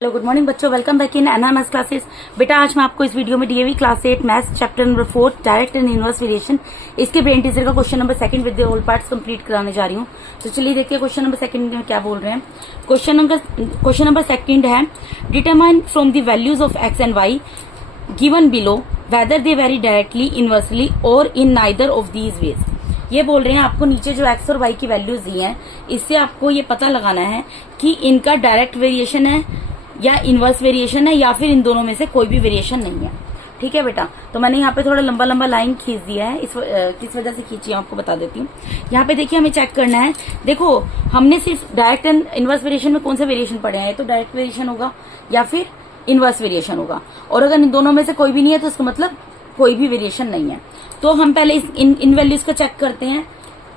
Hello good morning बच्चों, welcome back in NR maths classes. बेटा आज मैं आपको इस वीडियो में DAV class 8 maths chapter number 4 direct and inverse variation इसके ब्रेन टीचर का question number second with the whole parts complete कराने जा रही हूँ। तो चलिए देखिए क्वेश्चन नंबर सेकंड में क्या बोल रहे हैं। क्वेश्चन नंबर सेकंड है, determine from the values of x and y given below whether they vary directly inversely और in neither of these ways. ये बोल रहे हैं आपको नीचे जो एक्स और वाई की वैल्यूज दी हैं इससे आपको ये पता लगाना है कि इनका डायरेक्ट वेरिएशन है या इनवर्स वेरिएशन है या फिर इन दोनों में से कोई भी वेरिएशन नहीं है। ठीक है बेटा, तो मैंने यहाँ पे थोड़ा लंबा लंबा लाइन खींच दिया है, किस वजह से खींची है आपको बता देती हूँ। यहाँ पे देखिए हमें चेक करना है, देखो हमने सिर्फ डायरेक्ट एंड इनवर्स वेरिएशन में कौन से वेरिएशन पढ़े हैं, तो डायरेक्ट वेरिएशन होगा या फिर इनवर्स वेरिएशन होगा, और अगर इन दोनों में से कोई भी नहीं है तो इसका मतलब कोई भी वेरिएशन नहीं है। तो हम पहले इन वैल्यूज को चेक करते हैं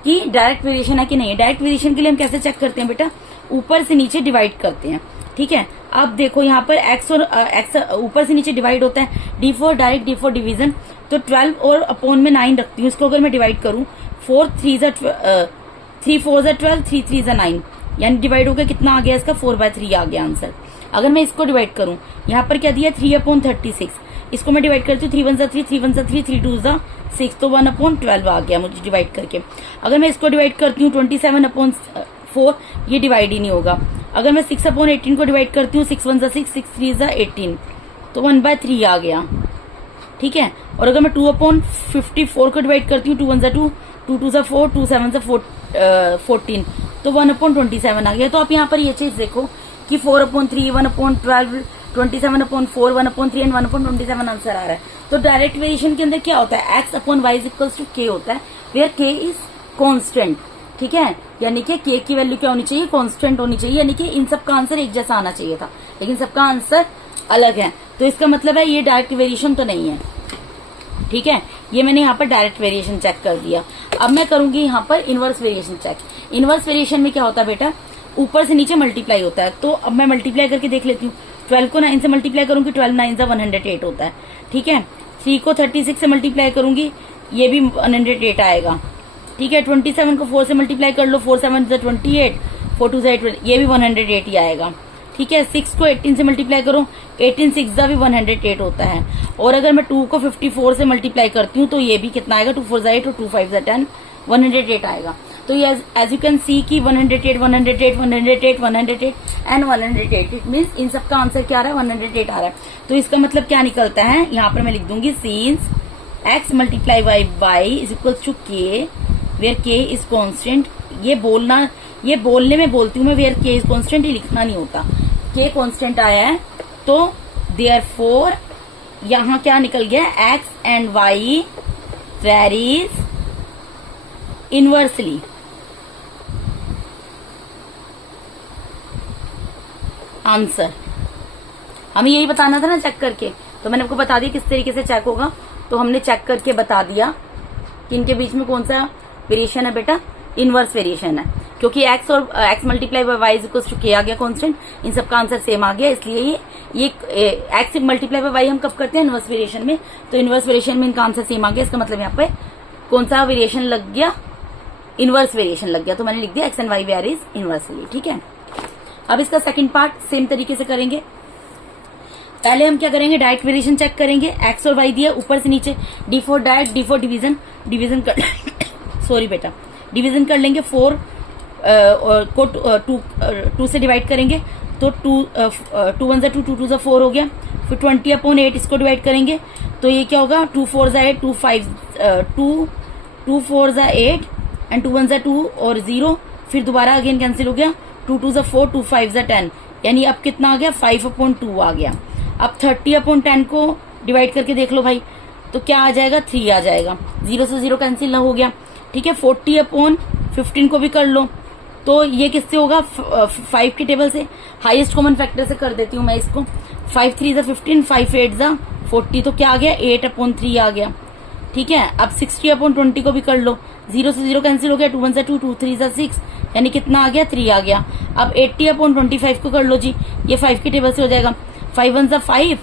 कि डायरेक्ट वेरिएशन है कि नहीं है। डायरेक्ट वेरिएशन के लिए हम कैसे चेक करते हैं बेटा, ऊपर से नीचे डिवाइड करते हैं। ठीक है, अब देखो यहाँ पर x और x ऊपर से नीचे डिवाइड होता है, d4 डायरेक्ट d4 डिवीजन, तो 12 और अपॉन में 9 रखती हूँ। इसको अगर मैं डिवाइड करूँ 4 3 4 12 3 3 9, यानी डिवाइड होकर कितना आ गया इसका 4/3 आ गया आंसर। अगर मैं इसको डिवाइड करूँ, यहाँ पर क्या दिया 3/36, इसको मैं डिवाइड करती हूँ 3 1 3 3 1 3 3 2 6, तो 1/12 आ गया मुझे डिवाइड करके। अगर मैं इसको डिवाइड करती हूँ 27/4, ये डिवाइड ही नहीं होगा। अगर मैं 6/18 को डिवाइड करती हूँ 6 1 6 6 3 18, तो 1/3 आ गया। ठीक है, और अगर मैं 2/54 को डिवाइड करती हूँ 2 1 2 2 2 4 2 7 14, तो 1/27 आ गया। तो आप यहाँ पर ये चीज देखो कि 4/3 1/12 27/4 1/3 एंड 1/27 आंसर आ रहा है। तो डायरेक्ट वेरिएशन के अंदर क्या होता है, x upon y equals to k होता है, वेयर k इज कॉन्स्टेंट। ठीक है, यानी कि k की वैल्यू क्या होनी चाहिए, कांस्टेंट होनी चाहिए, यानी कि इन सबका आंसर एक जैसा आना चाहिए था, लेकिन सबका आंसर अलग है। तो इसका मतलब है ये डायरेक्ट वेरिएशन तो नहीं है। ठीक है, ये मैंने यहाँ पर डायरेक्ट वेरिएशन चेक कर दिया। अब मैं करूंगी यहाँ पर inverse variation check. Inverse variation में क्या होता है बेटा, ऊपर से नीचे मल्टीप्लाई होता है। तो अब मैं मल्टीप्लाई करके देख लेती हूँ। 12 को 9 से मल्टीप्लाई करूंगी, 12 9 108 होता है। ठीक है, 3 को 36 से मल्टीप्लाई करूंगी, ये भी 108 आएगा। ठीक है, 27 को 4 से मल्टीप्लाई कर लो, 4 7 28, 4 2 8, ये भी 108 ही आएगा। ठीक है, 6 को 18 से मल्टीप्लाई करो, 18 6 भी 108 होता है। और अगर मैं 2 को 54 से मल्टीप्लाई करती हूँ तो ये भी कितना आएगा, 2 4 8 और 2 5 10, 108 आएगा। तो ये एज यू कैन सी की 108 108 108 108 एंड 108, इट मीन्स इन सबका आंसर क्या आ रहा है, 108 आ रहा है। तो इसका मतलब क्या निकलता है, यहाँ पर मैं लिख दूंगी since x multiply by is equals to k where k is constant. ये बोलने में बोलती हूँ मैं, वेयर k इज कॉन्स्टेंट, ये लिखना नहीं होता। k कॉन्स्टेंट आया है तो देयरफॉर यहाँ क्या निकल गया, x and y varies inversely. Answer हमें यही बताना था ना चेक करके, तो मैंने आपको बता दिया किस तरीके से चेक होगा। तो हमने चेक करके बता दिया कि इनके बीच में कौन सा वेरिएशन है बेटा, इनवर्स वेरिएशन है, क्योंकि x और x multiply by y equal to k आ गया कांस्टेंट, इन सबका आंसर सेम आ गया, इसलिए ये x मल्टीप्लाई बाय वाई हम कब करते हैं, इनवर्स वेरिएशन में। तो इनवर्स वेरिएशन में इनका आंसर सेम आ गया, इसका मतलब यहाँ पे कौन सा वेरिएशन लग गया, इनवर्स वेरिएशन लग गया। तो मैंने लिख दिया x and y varies inversely. ठीक है, अब इसका सेकंड पार्ट सेम तरीके से करेंगे। पहले हम क्या करेंगे, डायरेक्ट वेरिएशन चेक करेंगे। x और y दिया ऊपर से नीचे, d4 डायरेक्ट d4 डिवीजन कर सॉरी बेटा, डिवीजन कर लेंगे। 4 को 2 से डिवाइड करेंगे, तो 2 1 2 2 2 4 हो गया। फिर 20/8 इसको डिवाइड करेंगे, तो ये क्या होगा, 2 4 8 2 5 2 4 8 एंड 2 1 2 और 0, फिर दोबारा अगेन कैंसिल हो गया, 2 2 4 2 5 10, यानी अब कितना आ गया 5/2 आ गया। अब 30/10 को डिवाइड करके देख लो भाई, तो क्या आ जाएगा, 3 आ जाएगा, 0 से 0 कैंसिल ना हो गया। ठीक है, 40/15 को भी कर लो, तो ये किससे होगा, 5 की टेबल से, हाईएस्ट कॉमन फैक्टर से कर देती हूँ मैं इसको। 5 3 15, 5 8 40, तो क्या आ गया 8/3 आ गया। ठीक है, अब 60/20 को भी कर लो, 0 से 0 कैंसिल हो गया, 2 1 2 2 3 6, यानी कितना आ गया 3 आ गया। अब 80/25 को कर लो जी, ये 5 की टेबल से हो जाएगा, 5 1 5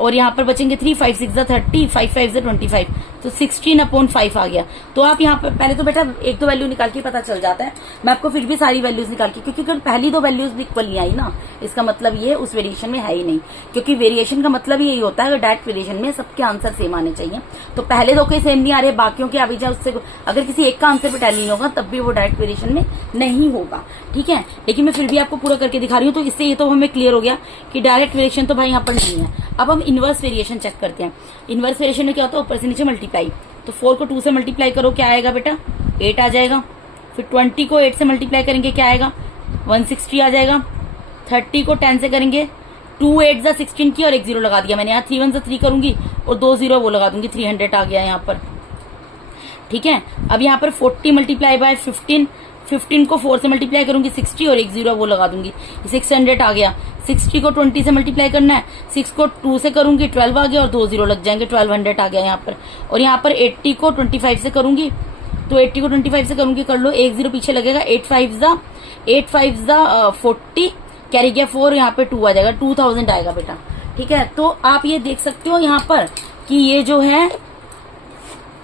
और यहाँ पर बचेंगे 3, 5 6 30, 5 5 25, तो 16/5 आ गया। तो आप यहाँ पर पहले तो बेटा एक दो वैल्यू निकाल के पता चल जाता है, मैं आपको फिर भी सारी वैल्यूज निकाल के, क्योंकि पहली दो वैल्यूज इक्वल नहीं आई ना, इसका मतलब ये उस वेरिएशन में है ही नहीं, क्योंकि वेरिएशन का मतलब यही होता है, अगर डायरेक्ट वेरिएशन में सबके आंसर सेम आने चाहिए। तो पहले दो के सेम नहीं आ रहे, बाकियों के आ भी जाए, उससे अगर किसी एक का आंसर पे टैली नहीं होगा तब भी वो डायरेक्ट वेरिएशन में नहीं होगा, ठीक है। लेकिन मैं फिर भी आपको पूरा करके दिखा रही हूँ, तो इससे ये तो हमें क्लियर हो गया कि डायरेक्ट वेरिएशन तो भाई यहाँ पर नहीं है। अब हम इनवर्स वेरिएशन चेक करते हैं। इनवर्स वेरिएशन में क्या होता है, ऊपर से नीचे मल्टीप्लाई, तो 4 को 2 से मल्टीप्लाई करो, क्या आएगा बेटा 8 आ जाएगा। फिर 20 को 8 से मल्टीप्लाई करेंगे, क्या आएगा 160 आ जाएगा। 30 को 10 से करेंगे, 2 8 16 की और एक 0 लगा दिया मैंने, यहाँ 3 1 3 करूंगी और 2 0 वो लगा दूंगी, 300 आ गया यहाँ पर, ठीक है। अब यहाँ पर 40 मल्टीप्लाई बाय 15, 15 को 4 से मल्टीप्लाई करूंगी 60 और एक 0 वो लगा दूंगी, 600 आ गया। 60 को 20 से मल्टीप्लाई करना है, 6 को 2 से करूंगी 12 आ गया और 2 0 लग जाएंगे, 1200 आ गया यहाँ पर। और यहाँ पर 80 को 25 से करूंगी, तो 80 को 25 से करूंगी, कर लो, एक 0 पीछे लगेगा, 8 5 40, कैरी गया 4, यहाँ पे 2 आ जाएगा, 2000 आएगा बेटा, ठीक है। तो आप ये देख सकते हो यहाँ पर कि ये जो है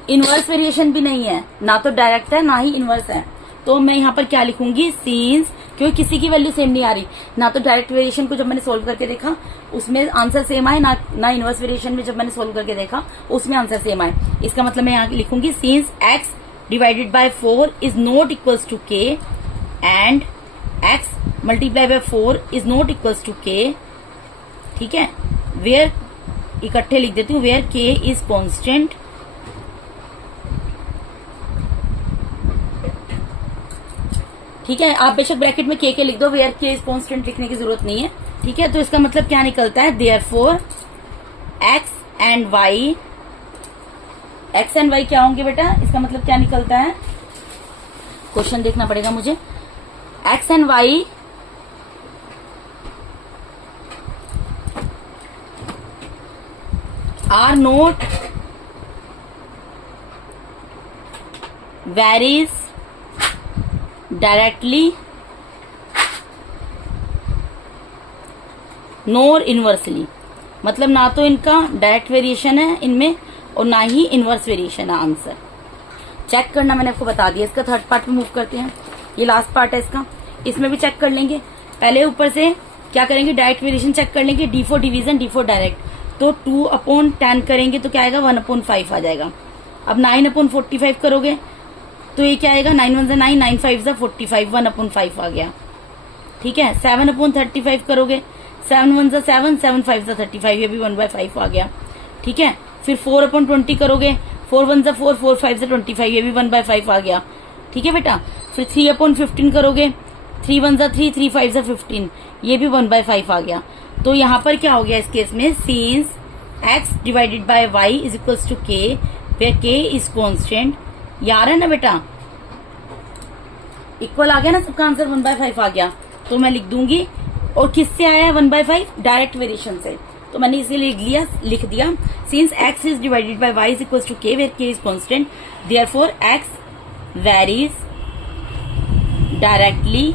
इनवर्स वेरिएशन भी नहीं है, ना तो डायरेक्ट है ना ही इनवर्स है। तो मैं यहाँ पर क्या लिखूंगी, सिंस, क्योंकि किसी की वैल्यू सेम नहीं आ रही, ना तो डायरेक्ट वेरिएशन को जब मैंने सोल्व करके देखा उसमें आंसर सेम आए, ना इनवर्स वेरिएशन में जब मैंने सोल्व करके देखा उसमें आंसर सेम आए। इसका मतलब मैं यहाँ लिखूंगी, since x divided by 4 is not equals to k and x multiply by 4 is not equals to k, ठीक है। वेयर, इकट्ठे लिख देती हूँ, वेयर k इज कॉन्स्टेंट, ठीक है। आप बेशक ब्रैकेट में के लिख दो, वेयर के इज कांस्टेंट लिखने की जरूरत नहीं है, ठीक है। तो इसका मतलब क्या निकलता है, देयरफॉर एक्स एंड वाई क्या होंगे बेटा, इसका मतलब क्या निकलता है, क्वेश्चन देखना पड़ेगा मुझे। X and y are not varies directly nor inversely, मतलब ना तो इनका डायरेक्ट वेरिएशन है इनमें और ना ही इनवर्स वेरिएशन है। आंसर चेक करना मैंने आपको बता दिया। इसका थर्ड पार्ट में मूव करते हैं, ये लास्ट पार्ट है इसका, इसमें भी चेक कर लेंगे। पहले ऊपर से क्या करेंगे, डायरेक्ट वेरिएशन चेक कर लेंगे, D4 डिवीजन D4 डायरेक्ट, तो 2/10 करेंगे तो क्या आएगा 1/5 आ जाएगा। अब 9/45 करोगे तो ये क्या आएगा, 9 1 9, 9 5 45, 1/5 आ गया, ठीक है। 7/35 करोगे, 7 1 7, 7 5 35, ये भी 1/5 आ गया, ठीक है। फिर 4/20 करोगे, 4 1 4, 4 5 25, ये भी 1/5 आ गया, ठीक है बेटा। फिर 3/15 करोगे, 3 1 3, 3 5 15, ये भी 1/5 आ गया। तो यहाँ पर क्या हो गया इस केस में, since x divided by y is equals to k, where k is constant, यार है ना बेटा, इक्वल आ गया ना, सबका आंसर 1/5 आ गया। तो मैं लिख दूंगी, और किससे आया है 1/5, डायरेक्ट वेरिएशन से, तो मैंने इसीलिए लिख दिया since x is divided by y is equals to k, where k is constant, therefore x varies directly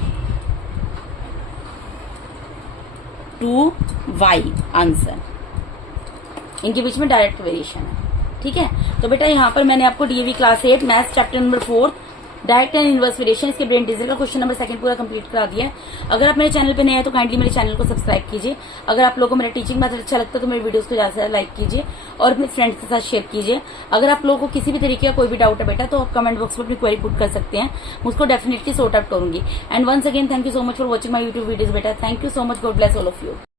to y, answer इनके बीच में डायरेक्ट वेरिएशन है, ठीक है। तो बेटा यहाँ पर मैंने आपको DAV class 8 maths chapter number 4 direct and inverse variation, इसके ब्रेन टीजर का क्वेश्चन नंबर 2 पूरा कंप्लीट करा दिया है। अगर आप मेरे चैनल पे नए हैं तो काइंडली मेरे चैनल को सब्सक्राइब कीजिए। अगर आप लोगों को मेरा टीचिंग मेथड अच्छा लगता है तो मेरे वीडियोस को ज्यादा से ज्यादा लाइक कीजिए और अपने फ्रेंड्स के साथ शेयर कीजिए। अगर आप लोगों को किसी भी तरीके का कोई भी डाउट है बेटा तो आप कमेंट बॉक्स में अपनी क्वेरी पुट कर सकते हैं, मुझको डेफिनेटली सॉर्ट आउट करूंगी। And once again thank you so much for watching my YouTube videos बेटा, thank you so much, God bless all of you.